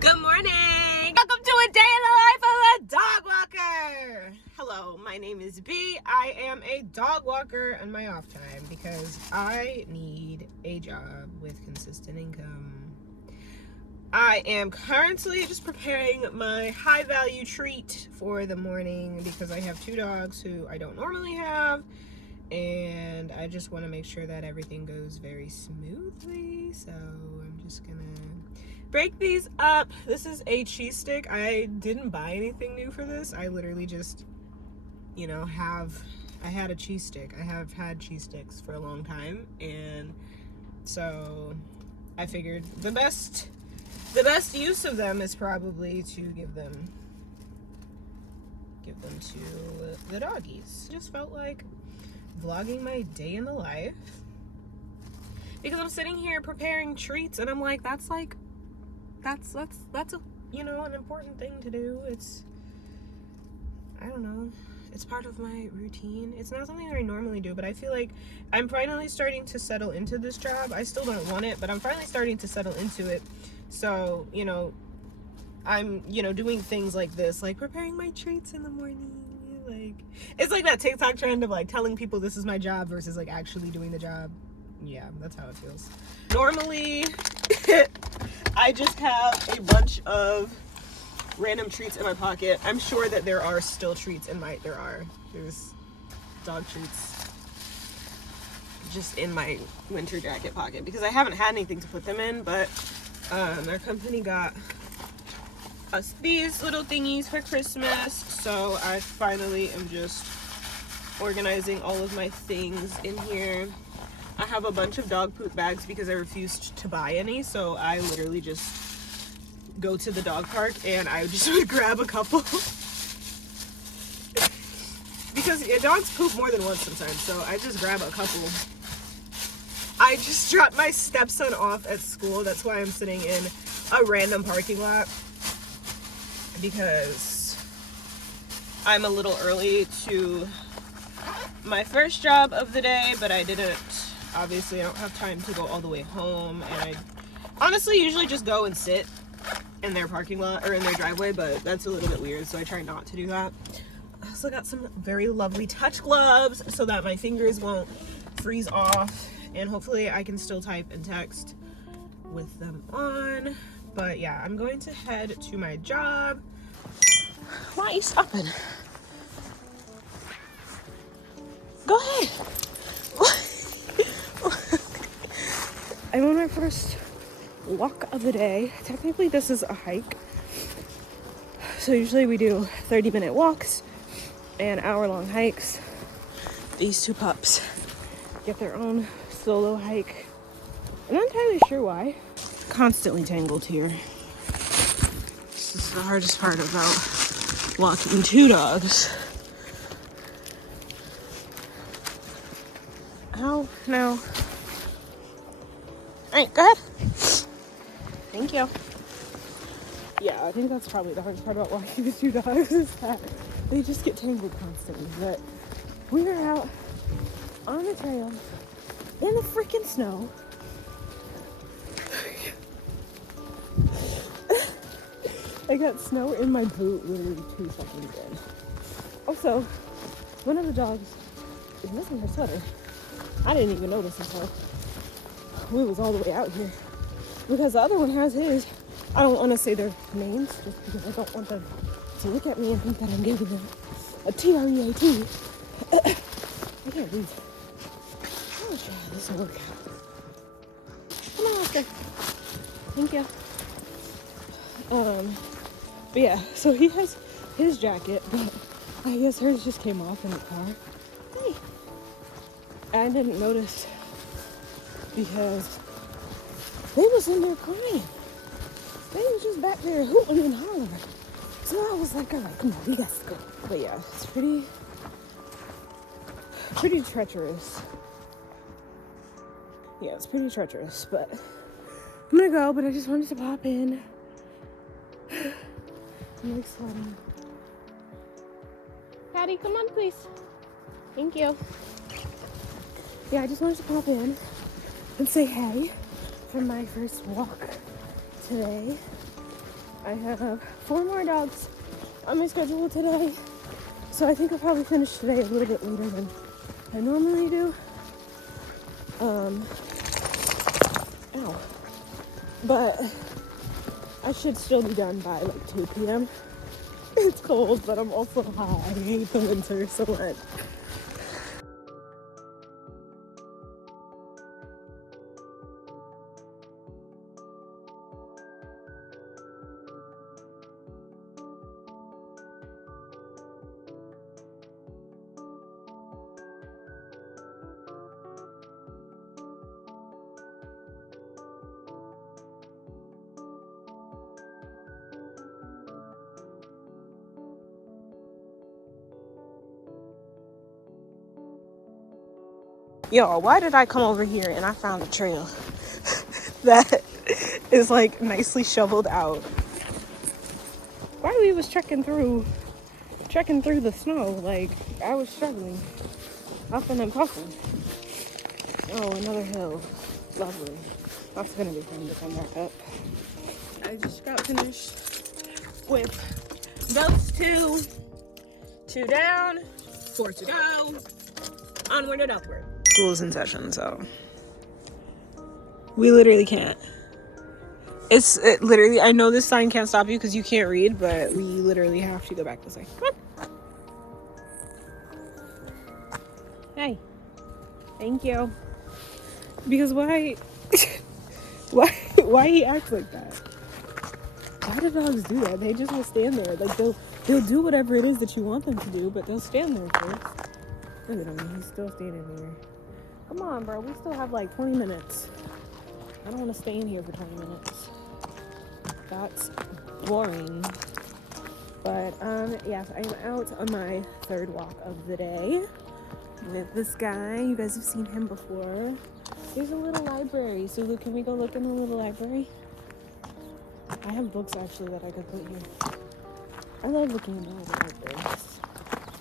Good morning! Welcome to a day in the life of a dog walker! Hello, my name is B. I am a dog walker on my off time because I need a job with consistent income. I am currently just preparing my high value treat for the morning because I have two dogs who I don't normally have, and I just want to make sure that everything goes very smoothly. So I'm just gonna break these up. This is a cheese stick. I didn't buy anything new for this. I literally just, I had a cheese stick. I have had cheese sticks for a long time, and so I figured the best use of them is probably to give them to the doggies. Just felt like vlogging my day in the life because I'm sitting here preparing treats, and I'm like, that's a an important thing to do. It's part of my routine. It's not something that I normally do, but I feel like I'm finally starting to settle into this job. I still don't want it, but I'm finally starting to settle into it. So, I'm, doing things like this, like preparing my treats in the morning. Like, it's like that TikTok trend of like telling people this is my job versus like actually doing the job. Yeah, that's how it feels. Normally, I just have a bunch of random treats in my pocket. I'm sure that there are still treats there's dog treats just in my winter jacket pocket because I haven't had anything to put them in, but our company got us these little thingies for Christmas, so I finally am just organizing all of my things in here. I have a bunch of dog poop bags because I refused to buy any, so I literally just go to the dog park and I just would grab a couple because dogs poop more than once sometimes, so I just grab a couple. I just dropped my stepson off at school. That's why I'm sitting in a random parking lot, because I'm a little early to my first job of the day, but I don't have time to go all the way home, and I honestly usually just go and sit in their parking lot or in their driveway, but that's a little bit weird, so I try not to do that. I also got some very lovely touch gloves so that my fingers won't freeze off, and hopefully I can still type and text with them on. But yeah, I'm going to head to my job. Why are you stopping? Go ahead. I'm on my first walk of the day. Technically this is a hike, so usually we do 30-minute walks and hour-long hikes. These two pups get their own solo hike. I'm not entirely sure why. Constantly tangled here. This is the hardest part about walking two dogs. Oh, no. Alright, go ahead. Thank you. Yeah, I think that's probably the hardest part about walking the two dogs is that they just get tangled constantly. But we are out on the trail in the freaking snow. I got snow in my boot literally 2 seconds in. Also, one of the dogs is missing her sweater. I didn't even notice until we was all the way out here, because the other one has his. I don't want to say their names just because I don't want them to look at me and think that I'm giving them a TREAT. I can't breathe. Oh, sure, this will work out. Come on, Oscar. Thank you. But yeah, so he has his jacket, but I guess hers just came off in the car. Hey. I didn't notice because they was in there crying. They was just back there hooting and hollering. So I was like, all right, come on, we got to go. But yeah, it's pretty treacherous. Yeah, it's pretty treacherous, but I'm gonna go, but I just wanted to pop in. I'm like sweating. Patty, come on, please. Thank you. Yeah, I just wanted to pop in and say hey for my first walk today. I have 4 more dogs on my schedule today. So I think I'll probably finish today a little bit later than I normally do. Ow. But I should still be done by like 2 p.m. It's cold, but I'm also hot. I hate the winter so much. Yo, why did I come over here and I found a trail that is like nicely shoveled out? While we was trekking through the snow, like I was struggling, huffing and puffing. Oh, another hill, lovely. That's gonna be fun to come back up. I just got finished with those two down, 4 to go, onward and upward. School's in session, so we literally can't. It literally, I know this sign can't stop you because you can't read, but we literally have to go back this way. Come on. Hey. Thank you. Because why he acts like that? Why do dogs do that? They just will stand there. Like they'll do whatever it is that you want them to do, but they'll stand there first. Look at him, he's still standing there. Come on, bro, we still have like 20 minutes. I don't want to stay in here for 20 minutes. That's boring. But yes, I'm out on my 3rd walk of the day with this guy. You guys have seen him before. There's a little library. Sulu, can we go look in the little library? I have books actually that I could put here. I love looking in the little libraries.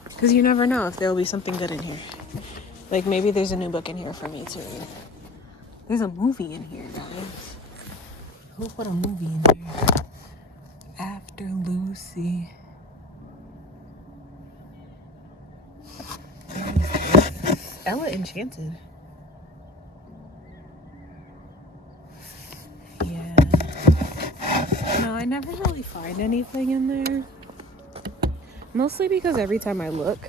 Because you never know if there'll be something good in here. Like maybe there's a new book in here for me to read. There's a movie in here, guys. Who put a movie in here? After Lucy. Ella Enchanted. Yeah. No, I never really find anything in there. Mostly because every time I look,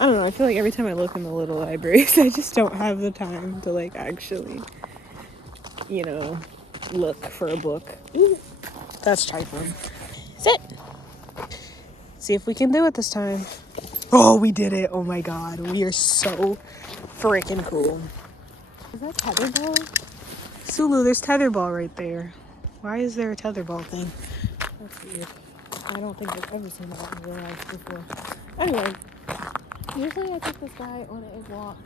I don't know, I feel like every time I look in the little libraries, I just don't have the time to like actually, you know, look for a book. Ooh, that's typing. Sit. See if we can do it this time. Oh, we did it. Oh my god, we are so freaking cool. Is that tetherball? Sulu, there's tetherball right there. Why is there a tetherball thing? That's weird. I don't think I've ever seen that in real life before. Anyway, usually I take this guy on a walk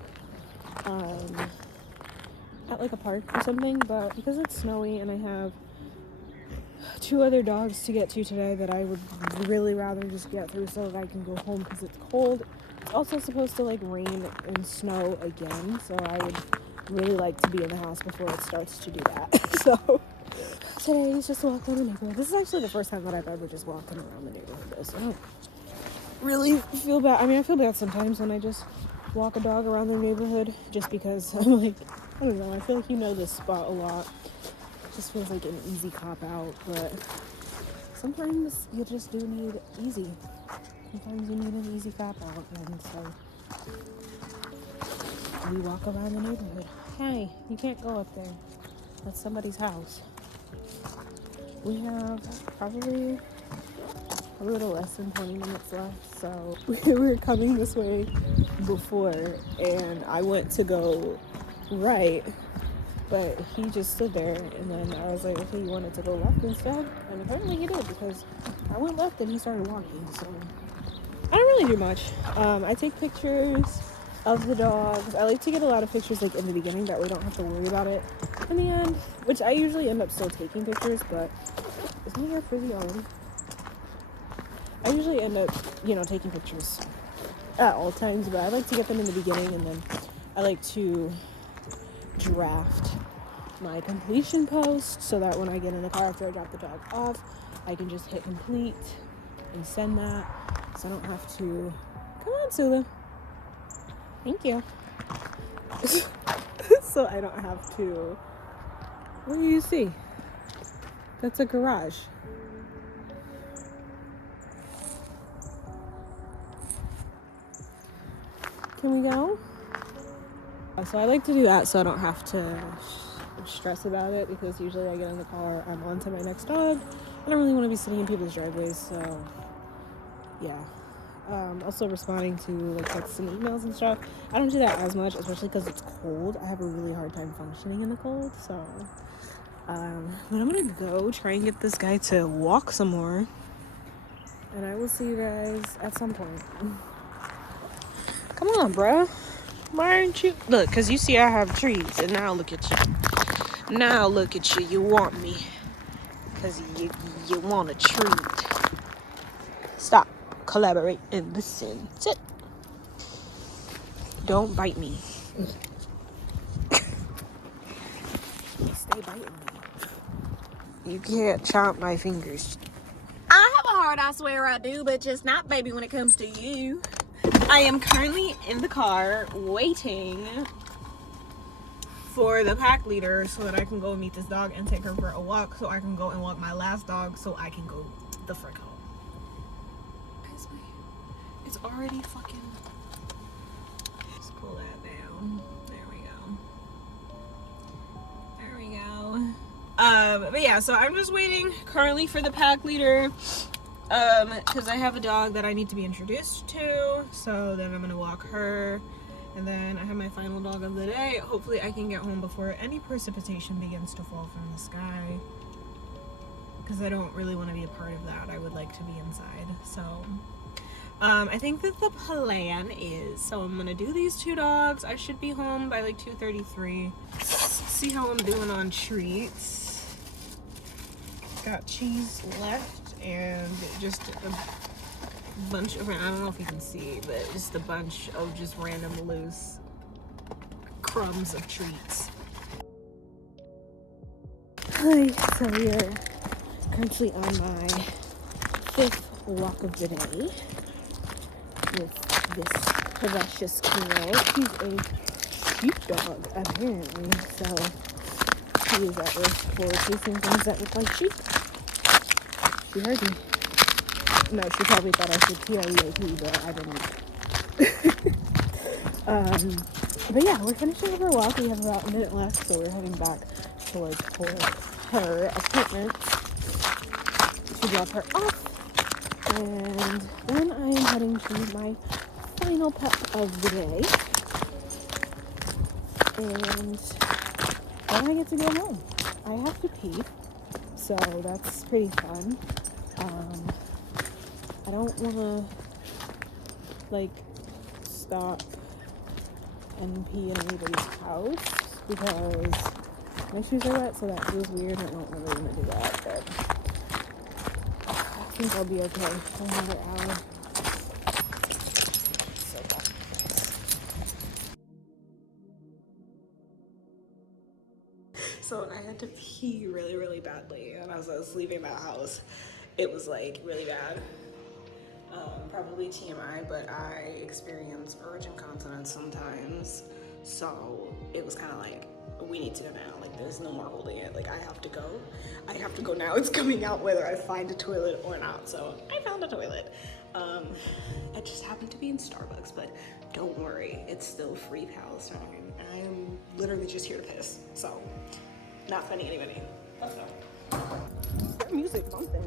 at like a park or something, but because it's snowy and I have 2 other dogs to get to today that I would really rather just get through so that I can go home because it's cold. It's also supposed to like rain and snow again, so I would really like to be in the house before it starts to do that. So today is just a walk around the neighborhood. This is actually the first time that I've ever just walked around the neighborhood, so I don't really feel bad. I mean, I feel bad sometimes when I just walk a dog around the neighborhood just because I'm like, I don't know, I feel like you know this spot a lot. It just feels like an easy cop out, but sometimes you just do need easy. Sometimes you need an easy cop out, and so we walk around the neighborhood. Hey, you can't go up there. That's somebody's house. We have probably a little less than 20 minutes left, so we were coming this way before, and I went to go right, but he just stood there, and then I was like, okay, you wanted to go left instead? And apparently he did, because I went left and he started walking, so I don't really do much. I take pictures of the dogs. I like to get a lot of pictures like in the beginning, that way I don't have to worry about it in the end, which I usually end up still taking pictures, but is my hair frizzy already? I usually end up, you know, taking pictures at all times, but I like to get them in the beginning, and then I like to draft my completion post so that when I get in the car after I drop the dog off, I can just hit complete and send that, so I don't have to. Come on, Sula. Thank you. So I don't have to. What do you see? That's a garage. Can we go? So I like to do that so I don't have to stress about it, because usually I get in the car, I'm on to my next dog. I don't really want to be sitting in people's driveways, so yeah. Also responding to like texts and emails and stuff. I don't do that as much, especially because it's cold. I have a really hard time functioning in the cold, so but I'm gonna go try and get this guy to walk some more, and I will see you guys at some point. Come on, bruh. Why aren't you? Look, because you see I have trees, and now look at you. Now look at you. You want me because you want a treat. Stop. Collaborate and listen. Sit. Don't bite me. You stay biting me. You can't chomp my fingers. I have a heart, I swear I do, but just not, baby, when it comes to you. I am currently in the car waiting for the pack leader so that I can go meet this dog and take her for a walk, so I can go and walk my last dog, so I can go the frick home. It's already fucking. Let's pull that down. There we go. There we go. But yeah, so I'm just waiting currently for the pack leader. Because I have a dog that I need to be introduced to, so then I'm gonna walk her, and then I have my final dog of the day. Hopefully I can get home before any precipitation begins to fall from the sky, because I don't really want to be a part of that. I would like to be inside. So I think that the plan is, so I'm gonna do these two dogs. I should be home by like 2:33. See how I'm doing on treats. Got cheese left and just a bunch of, I don't know if you can see, but just a bunch of just random loose crumbs of treats. Hi, so we're currently on my 5th walk of the day with this precious girl. She's a sheepdog, apparently, so she is at risk for chasing things that look like sheep. She heard me. No, she probably thought I said P-R-E-A-P, but I didn't. But yeah, we're finishing up our walk. We have about a minute left, so we're heading back towards her apartment to drop her off. And then I am heading to my final pet of the day. And then I get to go home. I have to pee, so that's pretty fun. I don't want to, like, stop and pee in anybody's house because my shoes are wet, so that feels weird. I don't really want to do that, but I think I'll be okay for another hour. So bad. So I had to pee really, really badly, and as I was leaving that house, it was like really bad. Probably TMI, but I experience urge incontinence sometimes, so it was kind of like, we need to go now. Like, there's no more holding it. Like, I have to go now. It's coming out whether I find a toilet or not. So I found a toilet. I just happened to be in Starbucks, but don't worry, it's still free Palestine. I am literally just here to piss, so not funny anybody. Let's go. That music bumping.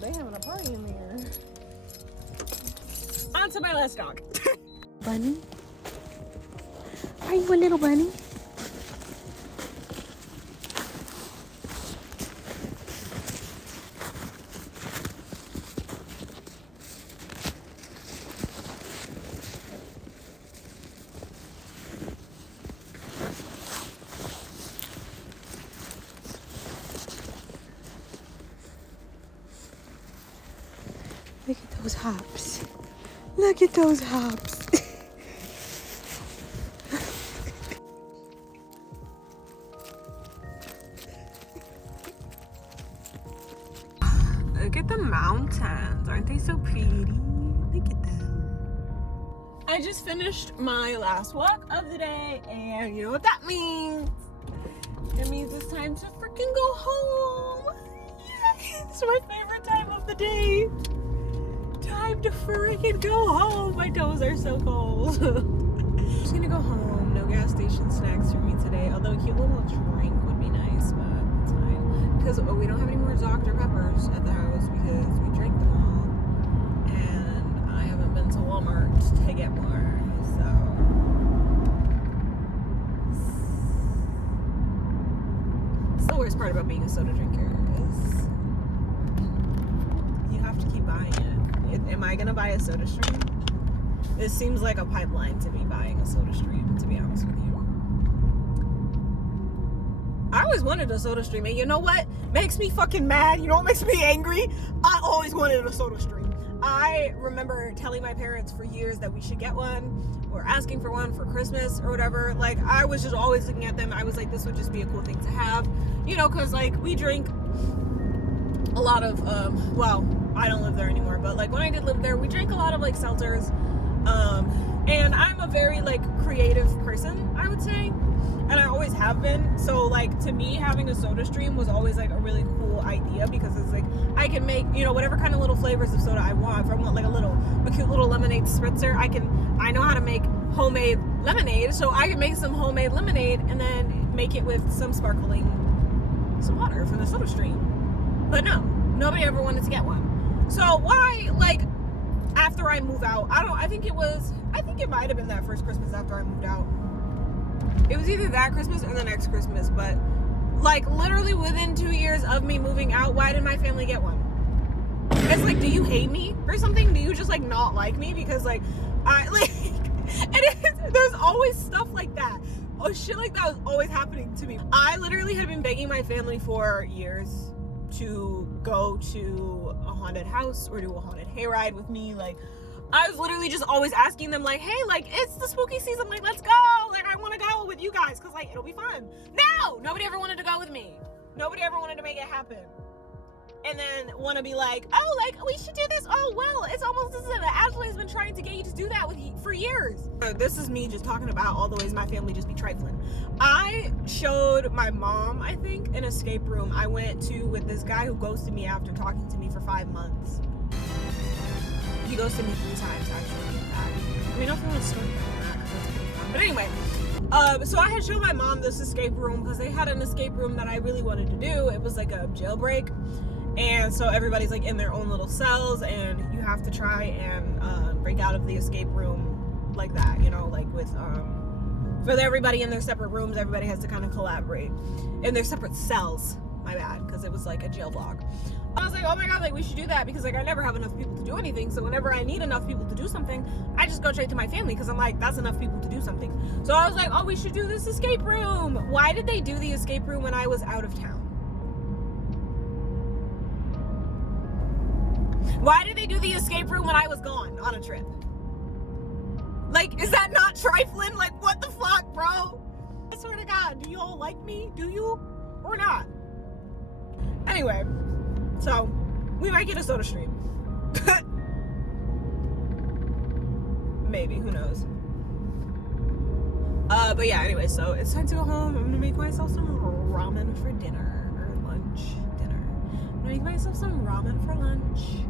They having a party in there. On to my last dog. Bunny? Are you a little bunny? Look at those hops. Look at those hops. Look at the mountains. Aren't they so pretty? Look at them. I just finished my last walk of the day, and you know what that means? It means it's time to freaking go home. Yay! It's my favorite time of the day. Time to freaking go home. My toes are so cold. I'm just gonna go home. No gas station snacks for me today. Although a cute little drink would be nice, but it's fine. Because we don't have any more Dr. Peppers at the house because we drank them all. And I haven't been to Walmart to get more. So it's the worst part about being a soda drinker is you have to keep buying it. Am I gonna buy a soda stream? This seems like a pipeline to me buying a soda stream, to be honest with you. I always wanted a soda stream, and you know what makes me fucking mad? You know what makes me angry? I always wanted a soda stream. I remember telling my parents for years that we should get one, or asking for one for Christmas or whatever. Like, I was just always looking at them. I was like, this would just be a cool thing to have, you know, because like we drink a lot of well, I don't live there anymore, but like when I did live there, we drank a lot of like seltzers, and I'm a very like creative person, I would say, and I always have been. So like to me, having a soda stream was always like a really cool idea, because it's like I can make, you know, whatever kind of little flavors of soda I want. If I want like a cute little lemonade spritzer, I know how to make homemade lemonade, so I can make some homemade lemonade and then make it with some water from the soda stream. But no, nobody ever wanted to get one. So why, like, after I move out, I think it might have been that first Christmas after I moved out. It was either that Christmas or the next Christmas, but like literally within 2 years of me moving out, why did my family get one? It's like, do you hate me or something? Do you just like not like me? Because like, there's always stuff like that. Oh, shit like that was always happening to me. I literally had been begging my family for years to go to a haunted house or do a haunted hayride with me. Like, I was literally just always asking them, like, hey, like, it's the spooky season, like, let's go, like, I want to go with you guys, because, like, it'll be fun. No, nobody ever wanted to go with me. Nobody ever wanted to make it happen. And then want to be like, oh, like, we should do this. Oh, well, it's almost as if Ashley's been trying to get you to do that with you for years. So this is me just talking about all the ways my family just be trifling. I showed my mom, I think, an escape room I went to with this guy who ghosted me after talking to me for 5 months. He ghosted me 3 times, actually. I mean, I don't want to story about that, because that's pretty fun. But anyway, so I had shown my mom this escape room, because they had an escape room that I really wanted to do. It was like a jailbreak. And so everybody's like in their own little cells, and you have to try and break out of the escape room like that, you know, like with for everybody in their separate rooms. Everybody has to kind of collaborate in their separate cells. My bad, because it was like a jail block. I was like, oh my god, like we should do that, because like I never have enough people to do anything. So whenever I need enough people to do something, I just go straight to my family, because I'm like, that's enough people to do something. So I was like, oh, we should do this escape room. Why did they do the escape room when I was out of town? Why did they do the escape room when I was gone on a trip? Like, is that not trifling? Like, what the fuck, bro? I swear to God, do you all like me? Do you? Or not? Anyway, so we might get a soda stream. Maybe, who knows? But yeah, anyway, so it's time to go home. I'm gonna make myself some ramen for dinner, or lunch, dinner. I'm gonna make myself some ramen for lunch.